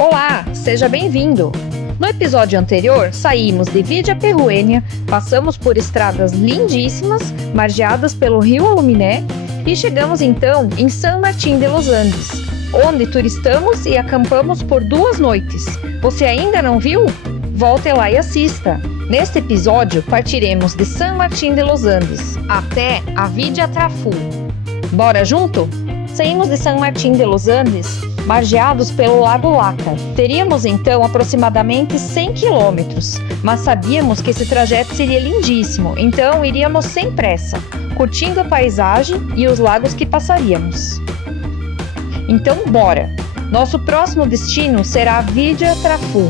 Olá, seja bem-vindo! No episódio anterior, saímos de Vidia Perruênia, passamos por estradas lindíssimas, margeadas pelo rio Aluminé, e chegamos então em San Martín de los Andes, onde turistamos e acampamos por 2 noites. Você ainda não viu? Volte lá e assista! Neste episódio, partiremos de San Martín de los Andes até a Vidia Trafú. Bora junto? Saímos de San Martín de los Andes, margeados pelo Lago Lácar. Teríamos então aproximadamente 100 quilômetros, mas sabíamos que esse trajeto seria lindíssimo, então iríamos sem pressa, curtindo a paisagem e os lagos que passaríamos. Então bora! Nosso próximo destino será a Vidia Trafú.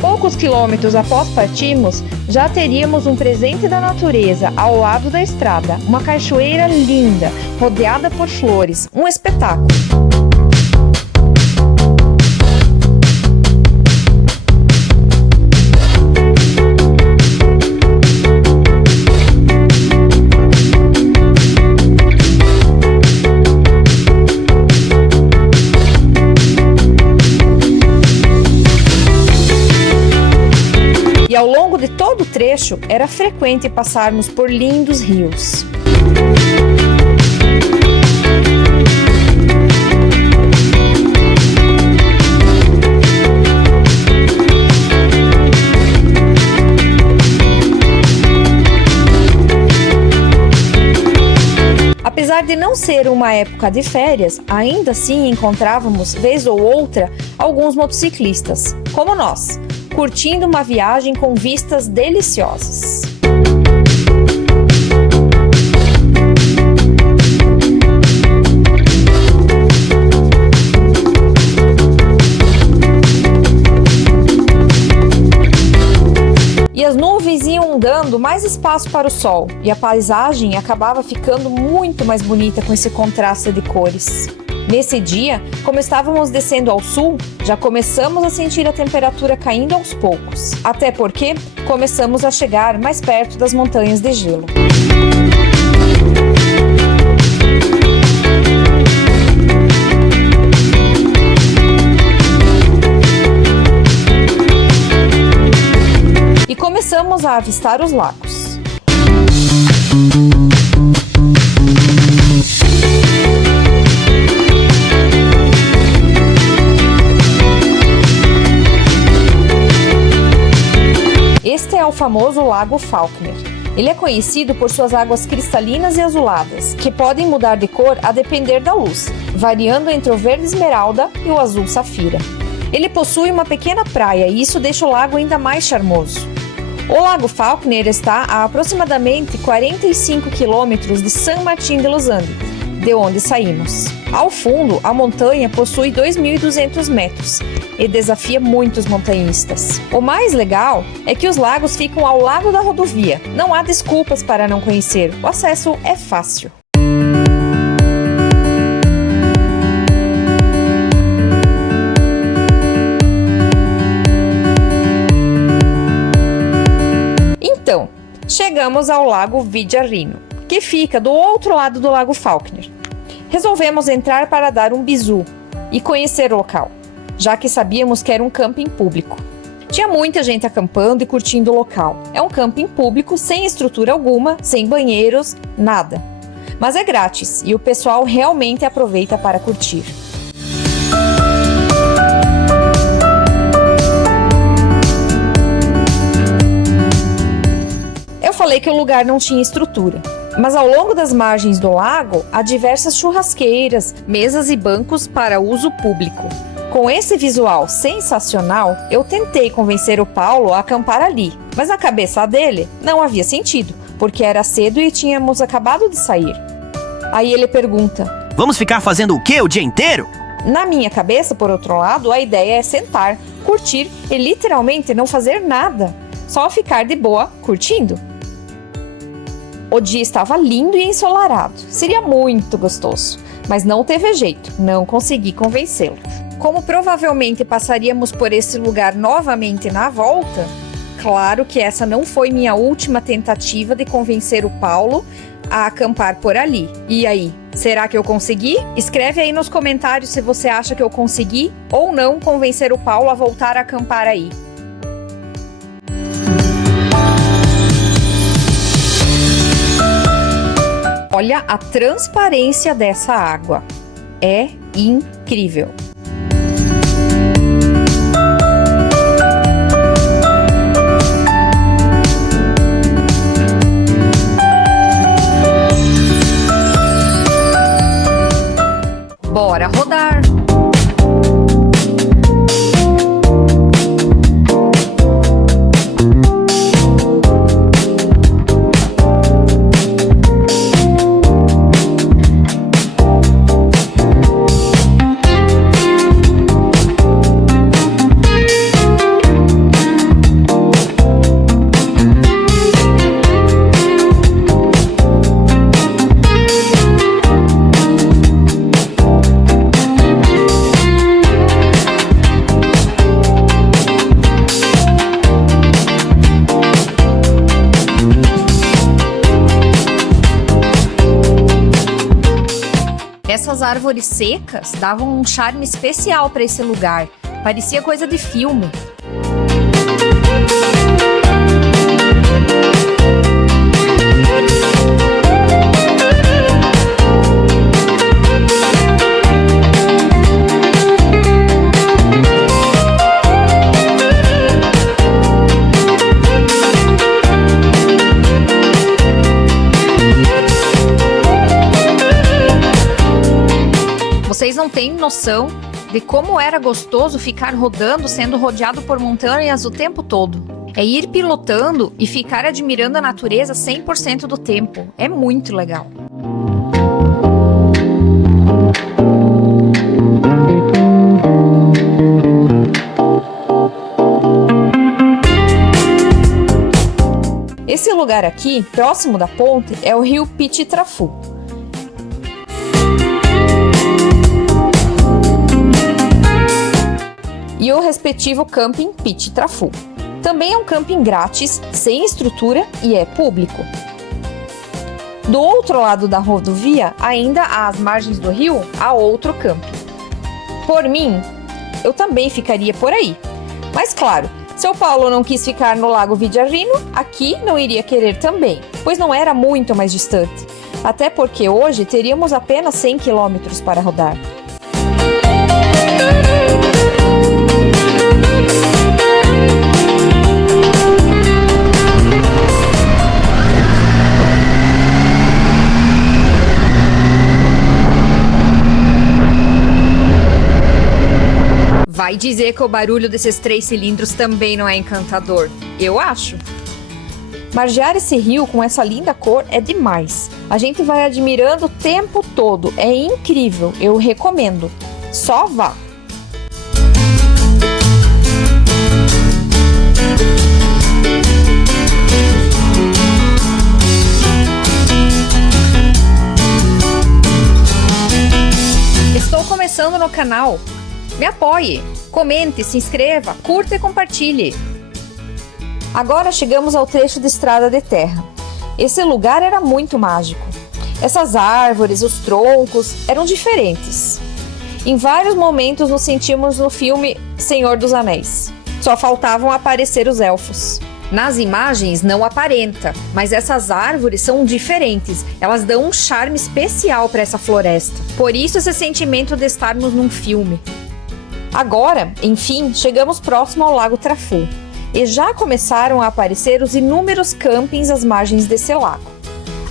Poucos quilômetros após partirmos, já teríamos um presente da natureza ao lado da estrada, uma cachoeira linda, rodeada por flores, um espetáculo. E ao longo de todo o trecho, era frequente passarmos por lindos rios. Apesar de não ser uma época de férias, ainda assim encontrávamos, vez ou outra, alguns motociclistas, como nós, curtindo uma viagem com vistas deliciosas. E as nuvens iam dando mais espaço para o sol, e a paisagem acabava ficando muito mais bonita com esse contraste de cores. Nesse dia, como estávamos descendo ao sul, já começamos a sentir a temperatura caindo aos poucos, até porque começamos a chegar mais perto das montanhas de gelo. E começamos a avistar os lagos. Este é o famoso Lago Falkner. Ele é conhecido por suas águas cristalinas e azuladas, que podem mudar de cor a depender da luz, variando entre o verde esmeralda e o azul safira. Ele possui uma pequena praia e isso deixa o lago ainda mais charmoso. O Lago Falkner está a aproximadamente 45 quilômetros de San Martín de los Andes, de onde saímos. Ao fundo, a montanha possui 2.200 metros e desafia muitos montanhistas. O mais legal é que os lagos ficam ao lado da rodovia. Não há desculpas para não conhecer, o acesso é fácil. Então, chegamos ao Lago Vidiarino, que fica do outro lado do Lago Falkner. Resolvemos entrar para dar um bizu e conhecer o local, já que sabíamos que era um camping público. Tinha muita gente acampando e curtindo o local. É um camping público sem estrutura alguma, sem banheiros, nada. Mas é grátis e o pessoal realmente aproveita para curtir. Eu falei que o lugar não tinha estrutura, mas ao longo das margens do lago há diversas churrasqueiras, mesas e bancos para uso público. Com esse visual sensacional, eu tentei convencer o Paulo a acampar ali, mas na cabeça dele não havia sentido, porque era cedo e tínhamos acabado de sair. Aí ele pergunta: Vamos ficar fazendo o quê o dia inteiro? Na minha cabeça, por outro lado, a ideia é sentar, curtir e literalmente não fazer nada, só ficar de boa curtindo. O dia estava lindo e ensolarado, seria muito gostoso, mas não teve jeito, não consegui convencê-lo. Como provavelmente passaríamos por esse lugar novamente na volta, claro que essa não foi minha última tentativa de convencer o Paulo a acampar por ali. E aí, Será que eu consegui? Escreve aí nos comentários se você acha que eu consegui ou não convencer o Paulo a voltar a acampar aí. Olha a transparência dessa água. É incrível. Bora rodar! Essas árvores secas davam um charme especial para esse lugar. Parecia coisa de filme. Vocês não têm noção de como era gostoso ficar rodando, sendo rodeado por montanhas o tempo todo. É ir pilotando e ficar admirando a natureza 100% do tempo. É muito legal. Esse lugar aqui, próximo da ponte, é o rio Pichitrafu. E o respectivo camping Pichitrafu. Também é um camping grátis, sem estrutura e é público. Do outro lado da rodovia, ainda às margens do rio, há outro camping. Por mim, eu também ficaria por aí. Mas claro, se o Paulo não quis ficar no Lago Vigiarino, aqui não iria querer também, pois não era muito mais distante. Até porque hoje teríamos apenas 100 km para rodar. Vai dizer que o barulho desses 3 cilindros também não é encantador? Eu acho. Margear esse rio com essa linda cor é demais. A gente vai admirando o tempo todo. É incrível, eu recomendo. Só vá! Estou começando no canal. Me apoie, comente, se inscreva, curta e compartilhe. Agora chegamos ao trecho de estrada de terra. Esse lugar era muito mágico. Essas árvores, os troncos, eram diferentes. Em vários momentos nos sentimos no filme Senhor dos Anéis. Só faltavam aparecer os elfos. Nas imagens não aparenta, mas essas árvores são diferentes. Elas dão um charme especial para essa floresta. Por isso esse sentimento de estarmos num filme. Agora, enfim, chegamos próximo ao Lago Trafu e já começaram a aparecer os inúmeros campings às margens desse lago.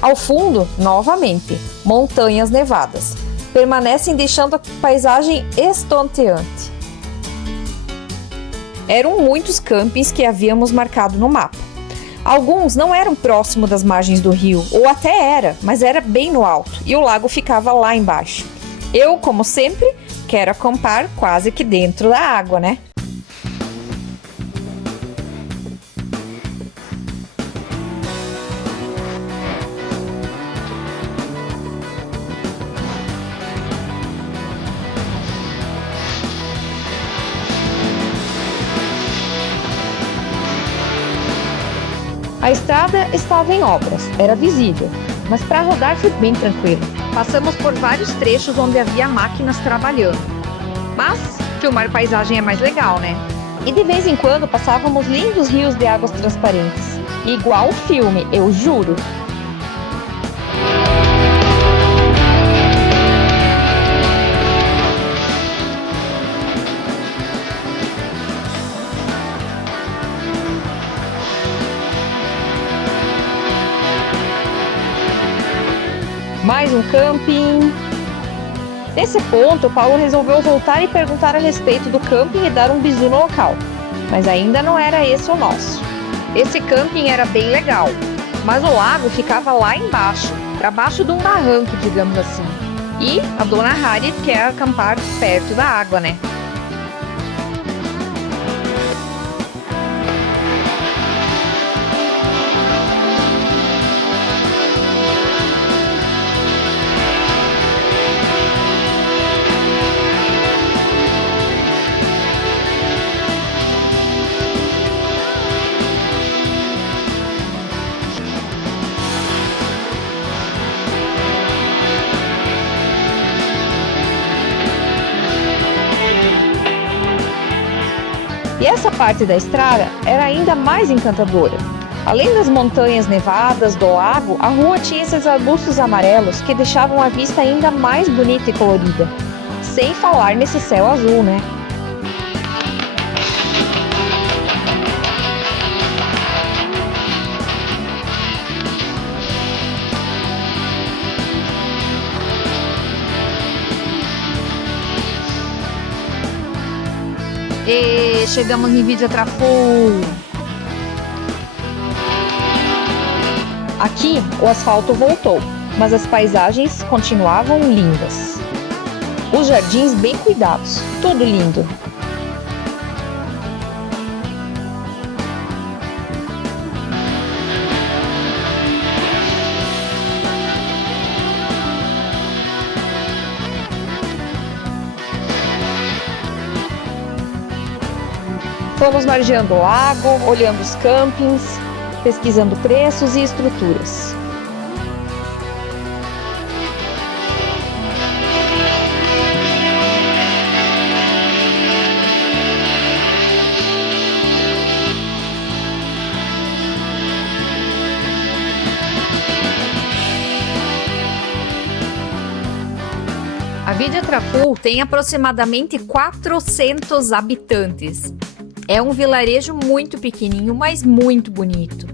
Ao fundo, novamente, montanhas nevadas. Permanecem deixando a paisagem estonteante. Eram muitos campings que havíamos marcado no mapa. Alguns não eram próximo das margens do rio, ou até era, mas era bem no alto e o lago ficava lá embaixo. Eu, como sempre, quero acampar quase que dentro da água, né? A estrada estava em obras, era visível, mas para rodar foi bem tranquilo. Passamos por vários trechos onde havia máquinas trabalhando. Mas filmar paisagem é mais legal, né? E de vez em quando passávamos lindos rios de águas transparentes. Igual o filme, eu juro. Mais um camping. Nesse ponto, Paulo resolveu voltar e perguntar a respeito do camping e dar um bisu no local. Mas ainda não era esse o nosso. Esse camping era bem legal, mas o lago ficava lá embaixo, para baixo de um barranco, digamos assim. E a dona Harriet quer acampar perto da água, né? E essa parte da estrada era ainda mais encantadora. Além das montanhas nevadas, do lago, a rua tinha esses arbustos amarelos que deixavam a vista ainda mais bonita e colorida. Sem falar nesse céu azul, né? E chegamos em Vidia Traful. Aqui o asfalto voltou, mas as paisagens continuavam lindas. Os jardins bem cuidados, tudo lindo. Fomos margeando o lago, olhando os campings, pesquisando preços e estruturas. A Vidia Traful tem aproximadamente 400 habitantes. É um vilarejo muito pequenininho, mas muito bonito.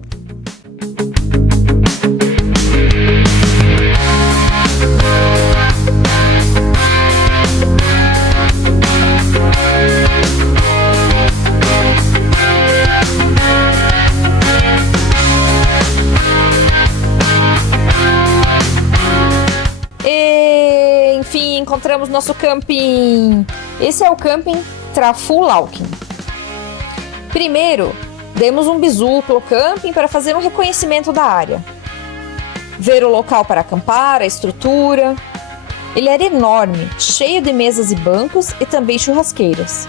E, enfim, encontramos nosso camping. Esse é o camping Traful Laukien. Primeiro, demos um bisu pelo camping para fazer um reconhecimento da área. Ver o local para acampar, a estrutura. Ele era enorme, cheio de mesas e bancos e também churrasqueiras.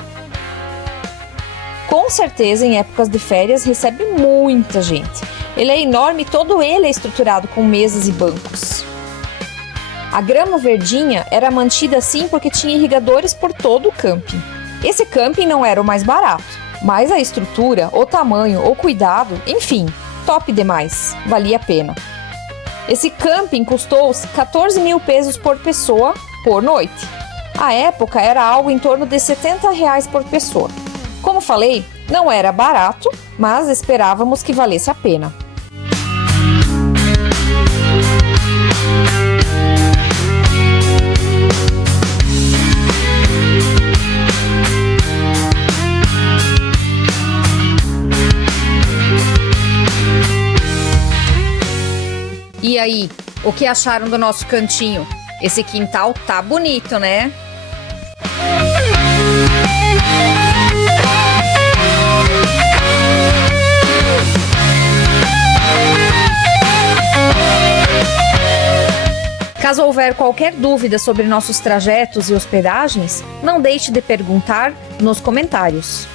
Com certeza, em épocas de férias, recebe muita gente. Ele é enorme e todo ele é estruturado com mesas e bancos. A grama verdinha era mantida assim porque tinha irrigadores por todo o camping. Esse camping não era o mais barato, mas a estrutura, o tamanho, o cuidado, enfim, top demais, valia a pena. Esse camping custou 14 mil pesos por pessoa por noite. À época era algo em torno de R$70 por pessoa. Como falei, não era barato, mas esperávamos que valesse a pena. E aí, o que acharam do nosso cantinho? Esse quintal tá bonito, né? Caso houver qualquer dúvida sobre nossos trajetos e hospedagens, não deixe de perguntar nos comentários.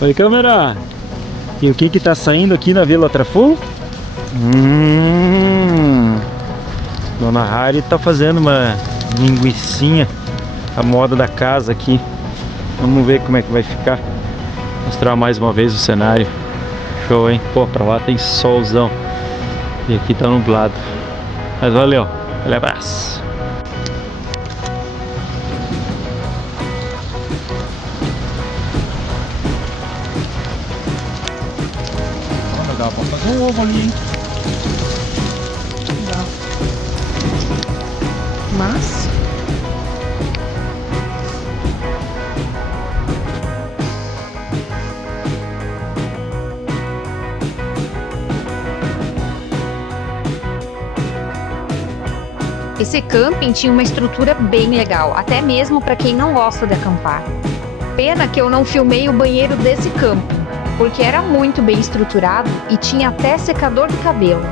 Oi, câmera! E o que que tá saindo aqui na Vila Traful? Dona Hari tá fazendo uma linguicinha, a moda da casa aqui. Vamos ver como é que vai ficar. Mostrar mais uma vez o cenário. Show, hein? Pô, pra lá tem solzão e aqui tá nublado. Mas valeu, aquele abraço. Dá pra fazer um ovo ali, hein? Mas esse camping tinha uma estrutura bem legal, até mesmo para quem não gosta de acampar. Pena que eu não filmei o banheiro desse camping, porque era muito bem estruturado e tinha até secador de cabelo.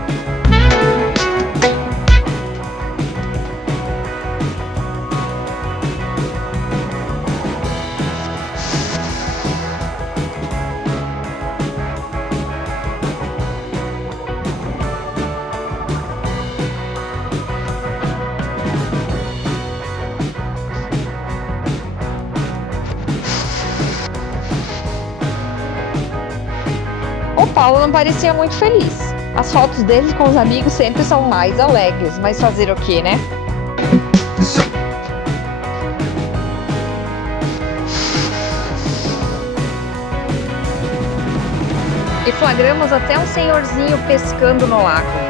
O Paulo não parecia muito feliz. As fotos dele com os amigos sempre são mais alegres, mas fazer o quê, né? E flagramos até um senhorzinho pescando no lago.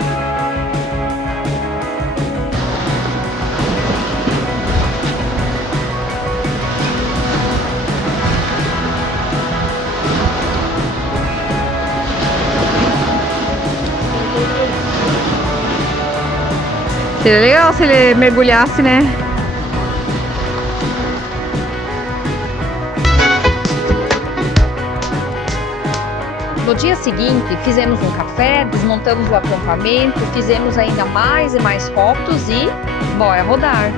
Seria legal se ele mergulhasse, né? No dia seguinte, fizemos um café, desmontamos o acampamento, fizemos ainda mais e mais fotos e bora rodar!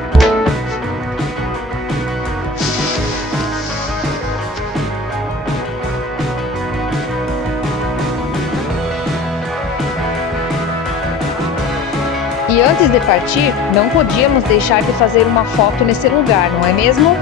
E antes de partir, não podíamos deixar de fazer uma foto nesse lugar, não é mesmo?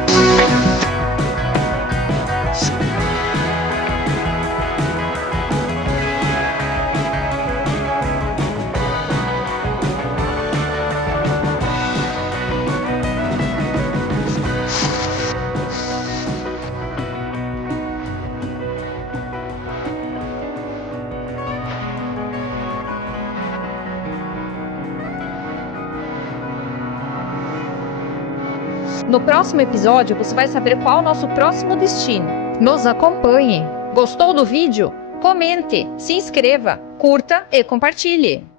No próximo episódio, você vai saber qual é o nosso próximo destino. Nos acompanhe! Gostou do vídeo? Comente, se inscreva, curta e compartilhe!